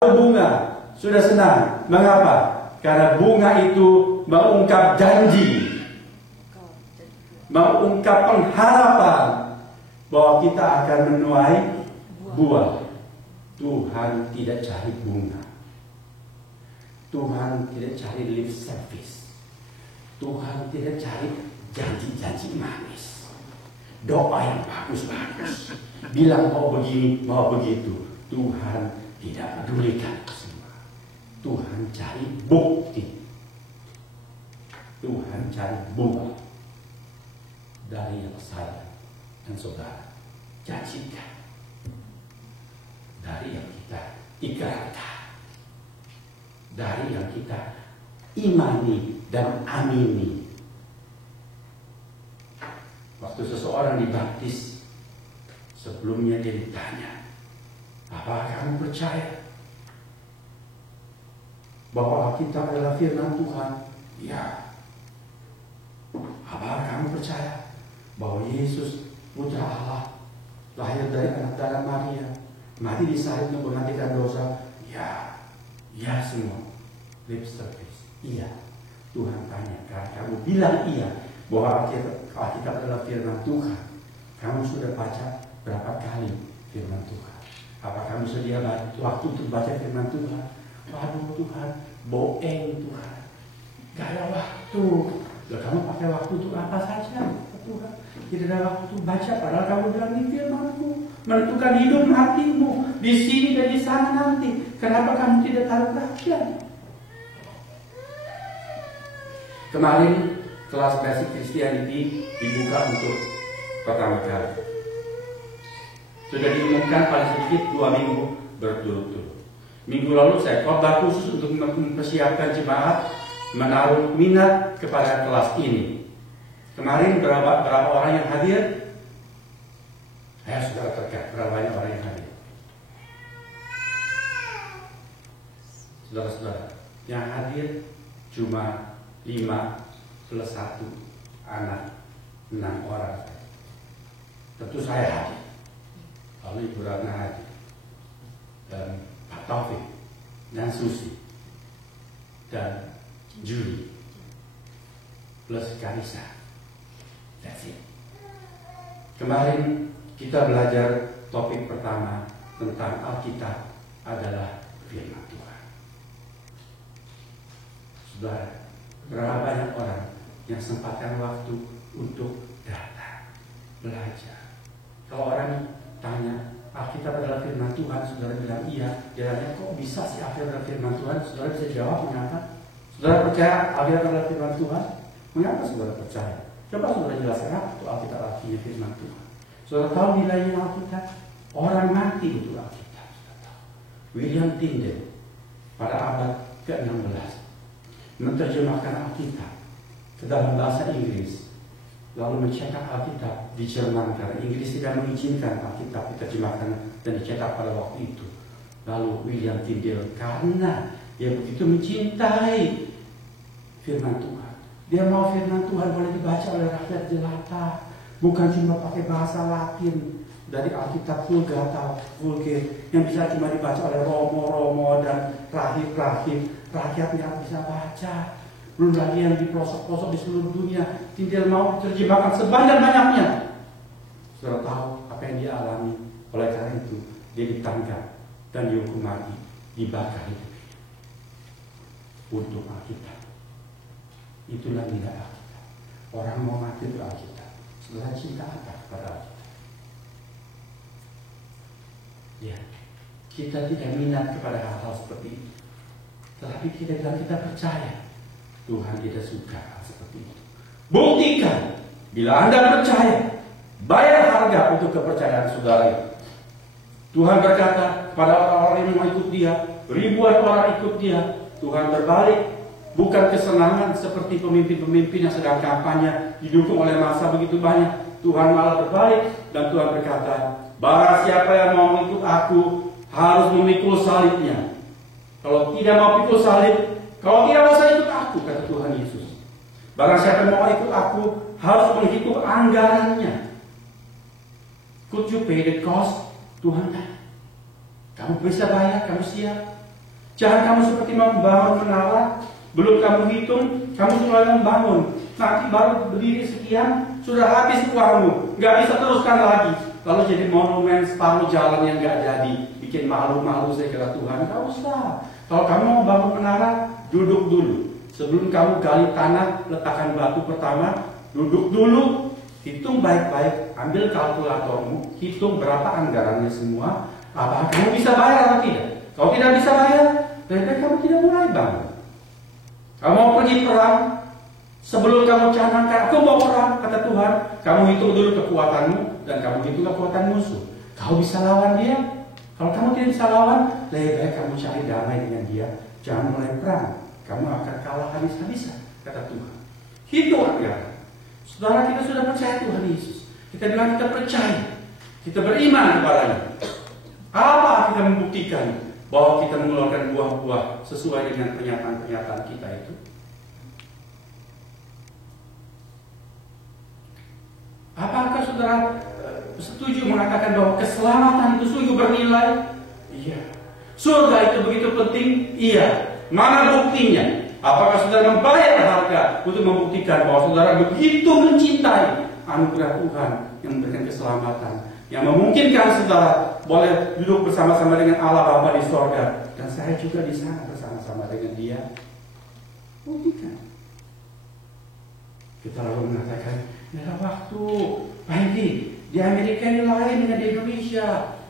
Bunga sudah senang. Mengapa? Karena bunga itu mengungkap janji, mengungkap pengharapan bahwa kita akan menuai buah. Tuhan tidak cari bunga, Tuhan tidak cari lip service, Tuhan tidak cari janji-janji manis, doa yang bagus-bagus, bilang mau begini, mau begitu. Tuhan tidak pedulikan semua. Tuhan cari bukti. Tuhan cari buah dari yang saya dan saudara janjikan, dari yang kita ikrarkan, dari yang kita imani dan amini. Waktu seseorang dibaptis, sebelumnya dia ditanya, apakah kamu percaya bahwa Alkitab adalah firman Tuhan? Ya. Apakah kamu percaya bahwa Yesus Putra Allah lahir dari anak darah Maria, mati disalib untuk menggantikan dosa? Ya. Ya semua. Lip service. Iya. Tuhan tanya, karena kamu bilang iya bahwa Alkitab adalah firman Tuhan, kamu sudah baca berapa kali firman Tuhan? Apa kamu sedia waktu untuk baca firman Tuhan? Waduh Tuhan, boeng Tuhan, gak ada waktu. Loh, kamu pakai waktu untuk apa saja Tuhan? Tidak ada waktu untuk baca, padahal kamu bilang di firman-Mu menentukan hidup hatimu di sini dan di sana nanti. Kenapa kamu tidak taruh perhatian? Kemarin kelas Basic Christianity dibuka untuk pertama kali. Sudah diumumkan paling sedikit 2 minggu berturut-turut. Minggu lalu saya khotbah khusus untuk mempersiapkan jemaat menaruh minat kepada kelas ini. Kemarin berapa orang yang hadir? Sudah terdekat berapa banyak orang yang hadir? Saudara-saudara, yang hadir cuma 5 plus 1 anak, 6 orang. Tentu saya hadir. Lalu Ibu Ratna hadir, dan Pak Taufik, dan Susi, dan Julie, plus Karisa. That's it. Kemarin kita belajar topik pertama tentang Alkitab adalah firman Tuhan. Saudara, berapa banyak orang yang sempatkan waktu untuk datang, belajar? Kalau orang tanya, Alkitab adalah firman Tuhan, saudara bilang iya. Dia tanya, kok bisa sih Alkitab adalah firman Tuhan? Saudara bisa jawab, mengapa? Saudara percaya Alkitab adalah firman Tuhan? Mengapa saudara percaya? Coba saudara jelaskan apa itu Alkitab artinya firman Tuhan. Saudara tahu nilainya Alkitab? Orang mati untuk Alkitab. William Tyndale pada abad ke-16 menerjemahkan Alkitab ke dalam bahasa Inggris, lalu mencetak Alkitab di Jerman karena Inggris tidak mengizinkan Alkitab diterjemahkan dan dicetak pada waktu itu. Lalu William Tyndale, karena dia begitu mencintai firman Tuhan, dia mau firman Tuhan boleh dibaca oleh rakyat jelata, bukan cuma pakai bahasa Latin dari Alkitab Vulgata, yang bisa cuma dibaca oleh romo-romo dan rahib-rahib. Rakyat yang bisa baca, belum lagi yang di pelosok-pelosok di seluruh dunia. Tyndale mau terjemahkan sebanyak-banyaknya. Saudara tahu apa yang dia alami. Oleh karena itu dia ditangkap dan dihukum mati, dibakar hidupnya untuk Alkitab. Itulah nilai Alkitab. Orang mau mati untuk Alkitab. Saudara cinta apa kepada Alkitab? Ya, kita tidak minat kepada hal-hal seperti itu. Tetapi kita percaya Tuhan tidak suka hal seperti itu. Buktikan bila Anda percaya, bayar harga untuk kepercayaan saudara. Tuhan berkata kepada orang-orang yang mau ikut dia, ribuan orang ikut dia. Tuhan berbalik, bukan kesenangan seperti pemimpin-pemimpin yang sedang kampanye didukung oleh massa begitu banyak. Tuhan malah berbalik dan Tuhan berkata, barang siapa yang mau ikut aku harus memikul salibnya. Kalau tidak mau pikul salib, kalau tidak mau ikut aku, kata Tuhan Yesus. Barang siapa yang mau ikut aku harus menghitung anggarannya. Could you pay the cost? Tuhan kan, kamu bisa bayar, kamu siap. Jangan kamu seperti membangun menara, belum kamu hitung, kamu mulai membangun. Nanti baru berdiri sekian, sudah habis uangmu, nggak bisa teruskan lagi. Lalu jadi monumen separuh jalan yang nggak jadi, bikin malu-malu saya kira Tuhan. Nggak usah. Kalau kamu mau bangun menara, duduk dulu. Sebelum kamu gali tanah, letakkan batu pertama, duduk dulu, hitung baik-baik, ambil kalkulatormu, hitung berapa anggarannya semua, apakah kamu bisa bayar atau tidak. Kalau tidak bisa bayar, lebih baik kamu tidak mulai bangun. Kamu mau pergi perang, sebelum kamu canangkan, aku mau perang, kata Tuhan, kamu hitung dulu kekuatanmu, dan kamu hitung kekuatan musuh. Kau bisa lawan dia? Kalau kamu tidak bisa lawan, lebih baik kamu cari damai dengan dia, jangan mulai perang. Kamu akan kalah habis-habisan, kata Tuhan. Hitung anggaran. Saudara, kita sudah percaya Tuhan Yesus. Kita bilang kita percaya. Kita beriman kepadanya. Apa kita membuktikan bahwa kita mengeluarkan buah-buah sesuai dengan pernyataan-pernyataan kita itu? Apakah saudara setuju mengatakan bahwa keselamatan itu sungguh bernilai? Iya. Surga itu begitu penting? Iya. Mana buktinya? Apakah saudara membayar harga untuk membuktikan bahwa saudara begitu mencintai anugerah Tuhan yang memberikan keselamatan, yang memungkinkan saudara boleh duduk bersama-sama dengan Allah Bapa di sorga, dan saya juga di sana bersama-sama dengan Dia? Buktikan. Kita lalu mengatakan, dalam waktu, Pak Hendy, di Amerika ini lain dengan di Indonesia.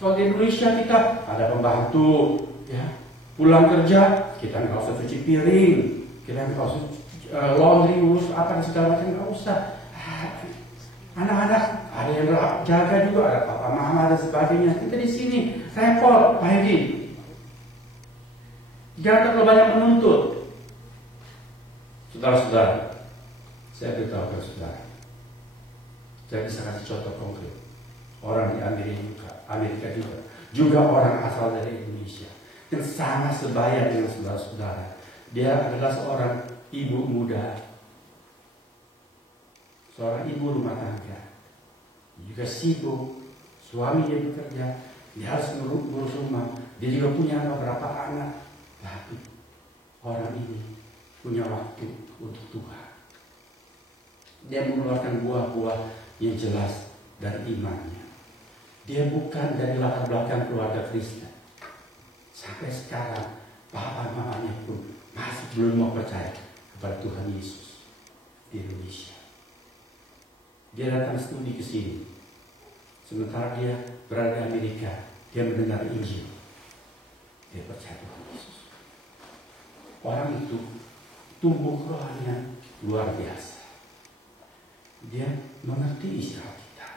Kalau di Indonesia kita ada pembantu, ya, pulang kerja kita nggak usah cuci piring, kita nggak usah laundry, urus apa dan segala macam, nggak usah. Anak-anak ada yang jaga juga, ada papa mama dan sebagainya. Kita di sini repot, Pak Hendy. Jangan terlalu banyak menuntut. Saudara-saudara, saya beritahu ke saudara, saya bisa kasih contoh konkret. Orang di Amerika juga orang asal dari Indonesia, yang sangat sebaya dengan saudara-saudara. Dia adalah seorang ibu muda, seorang ibu rumah tangga, juga sibuk, suami dia bekerja, dia harus ngurus rumah, dia juga punya beberapa anak, tapi orang ini punya waktu untuk Tuhan. Dia mengeluarkan buah-buah yang jelas dari imannya. Dia bukan dari latar belakang keluarga Kristen. Sampai sekarang papa mamanya pun masih belum mau percaya kepada Tuhan Yesus di Indonesia. Dia datang studi ke sini. Sementara dia berada di Amerika, dia mendengar Injil. Dia percaya Tuhan Yesus. Orang itu tumbuh rohaninya luar biasa. Dia mengerti istilah kita.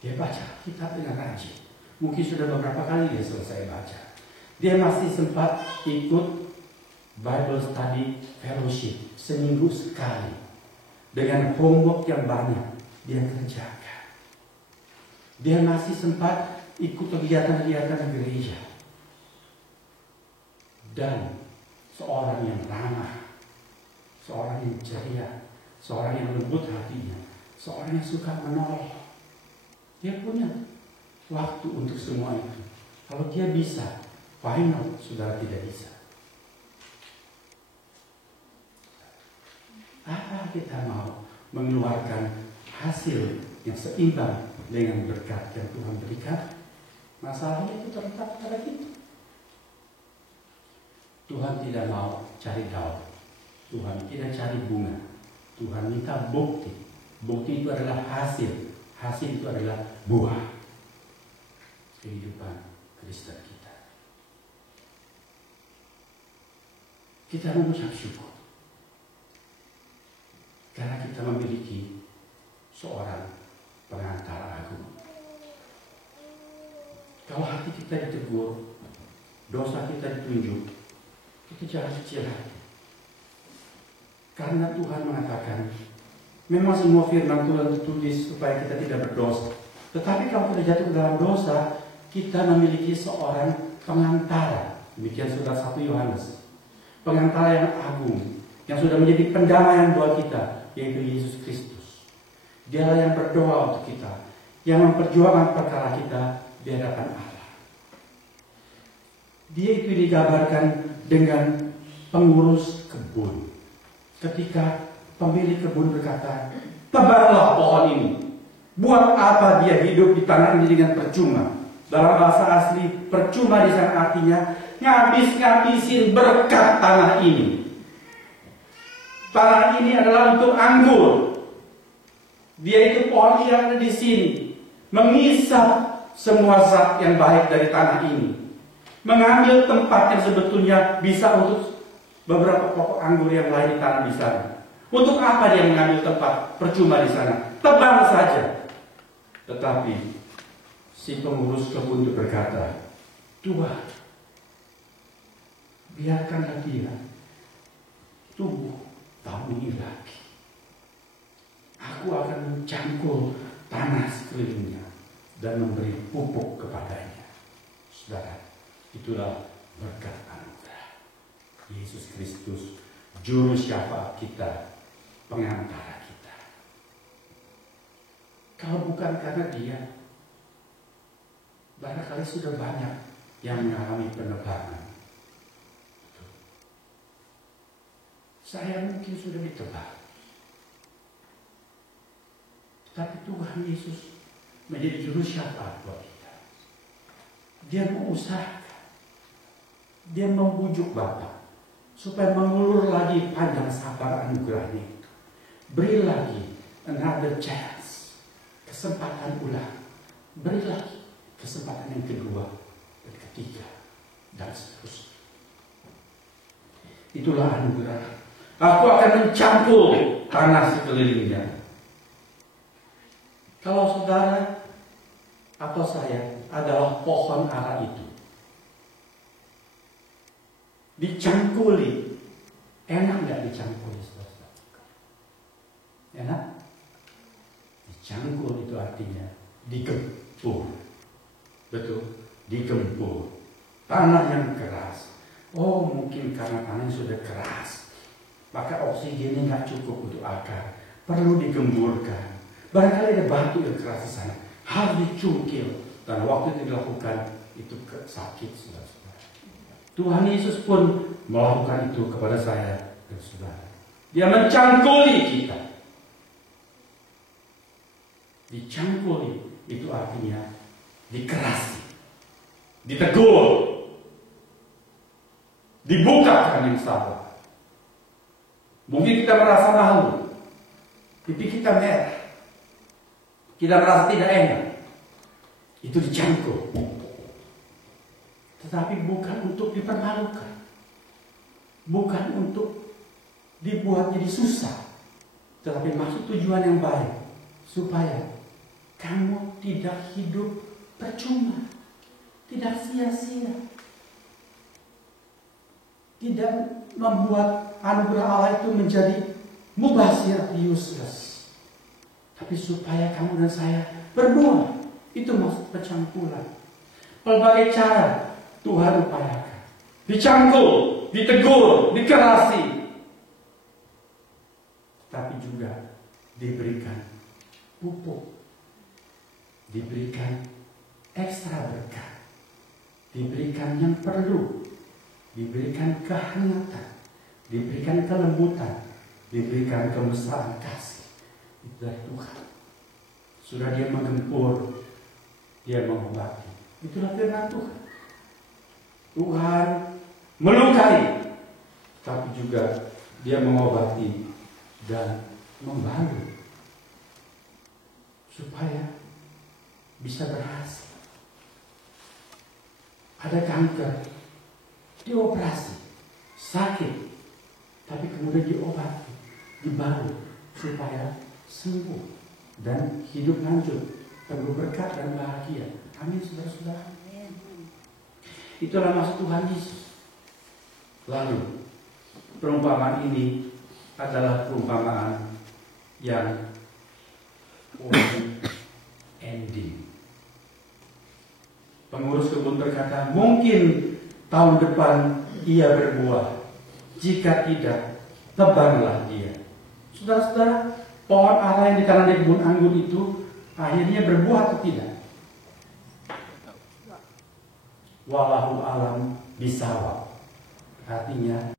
Dia baca kitab dengan rajin. Mungkin sudah beberapa kali dia selesai baca. Dia masih sempat ikut Bible Study Fellowship seminggu sekali. Dengan homework yang banyak dia kerjakan. Dia masih sempat ikut kegiatan-kegiatan gereja. Dan seorang yang ramah, seorang yang ceria, seorang yang lembut hatinya, seorang yang suka menolong. Dia punya waktu untuk semua itu. Kalau dia bisa, why not saudara tidak bisa? Apa kita mau mengeluarkan hasil yang seimbang dengan berkat yang Tuhan berikan? Masalahnya itu terletak pada kita. Tuhan tidak mau cari daun, Tuhan tidak cari bunga. Tuhan minta bukti. Bukti itu adalah hasil. Hasil itu adalah buah kehidupan Kristen kita. Kita mengucap syukur karena kita memiliki seorang pengantar agung. Kalau hati kita ditegur, dosa kita ditunjuk, kita jangan kecil hati. Karena Tuhan mengatakan, memang semua firman Tuhan tertulis supaya kita tidak berdosa. Tetapi kalau kita jatuh dalam dosa, kita memiliki seorang pengantara. Demikian surat 1 Yohanes. Pengantara yang agung, yang sudah menjadi pendamaian buat kita, yaitu Yesus Kristus. Dialah yang berdoa untuk kita, yang memperjuangkan perkara kita di hadapan Allah. Dia itu digambarkan dengan pengurus kebun. Ketika pemilik kebun berkata, "Tebanglah pohon ini." Buat apa dia hidup di tanah ini dengan percuma? Dalam bahasa asli, percuma di sana artinya ngabis-ngabisin berkat tanah ini. Tanah ini adalah untuk anggur. Dia itu pohon yang ada di sini, mengisap semua zat yang baik dari tanah ini, mengambil tempat yang sebetulnya bisa untuk beberapa pokok anggur yang lain di tanah di sana. Untuk apa dia mengambil tempat percuma di sana? Tebang saja. Tetapi si pengurus kebun itu berkata, "Tuhan, biarkanlah dia tumbuh tahun ini lagi. Aku akan mencangkul tanah sekelilingnya dan memberi pupuk kepadanya." Saudara, itulah berkat anugerah Yesus Kristus, juru syafaat kita, pengantara kita. Kalau bukan karena dia, barangkali sudah banyak yang mengalami penebangan. Saya mungkin sudah ditebang. Tapi Tuhan Yesus menjadi juru syafaat buat kita. Dia mengusahakan, dia membujuk Bapa supaya mengulur lagi panjang sabar anugerahnya itu. Beri lagi another chance, kesempatan ulang. Beri lagi kesempatan yang kedua dan ketiga dan seterusnya. Itulah anugerah. Aku akan mencampur tanah sekelilingnya. Kalau saudara atau saya adalah pohon ara itu, dicangkuli, enak nggak dicangkuli, saudara? Enak? Dicangkul itu artinya digempur, betul? Digempur. Tanah yang keras. Oh, mungkin karena tanah sudah keras, maka oksigennya nggak cukup untuk akar, perlu digemburkan. Barangkali ada batu yang keras di sana, harus dicungkil. Dan waktu itu dilakukan, itu sakit, saudara-saudara. Tuhan Yesus pun melakukan itu kepada saya dan saudara. Dia mencangkuli kita. Dicangkuli itu artinya dikerasi, ditegur, dibukakan yang salah. Mungkin kita merasa malu, pipi kita merah, kita merasa tidak enak. Itu dicangkul. Tetapi bukan untuk dipermalukan, bukan untuk dibuat jadi susah, tetapi maksud tujuan yang baik, supaya kamu tidak hidup percuma, tidak sia-sia, tidak membuat anugerah Allah itu menjadi mubazir, useless, tapi supaya kamu dan saya berbuah. Itu maksud pencangkulan. Pelbagai cara Tuhan upayakan. Dicangkul, ditegur, dikerasi, tapi juga diberikan pupuk, diberikan ekstra berkat, diberikan yang perlu, diberikan kehangatan, diberikan kelembutan, diberikan kemesraan kasih. Itu dari Tuhan. Sudah dia menggempur, dia mengobati. Itulah firman Tuhan. Tuhan melukai, tapi juga dia mengobati dan membantu supaya bisa berhasil. Ada kanker, dioperasi, sakit, tapi kemudian diobati, dibantu supaya sembuh dan hidup lanjut, penuh berkat dan bahagia. Amin, saudara-saudara. Itulah maksud Tuhan Yesus. Lalu perumpamaan ini adalah perumpamaan yang ending. Pengurus kebun berkata, mungkin tahun depan ia berbuah, jika tidak, tebanglah dia. Saudara-saudara, pohon ara yang ditanam di kebun anggur itu akhirnya berbuah atau tidak? wallahu alam bisawab. Artinya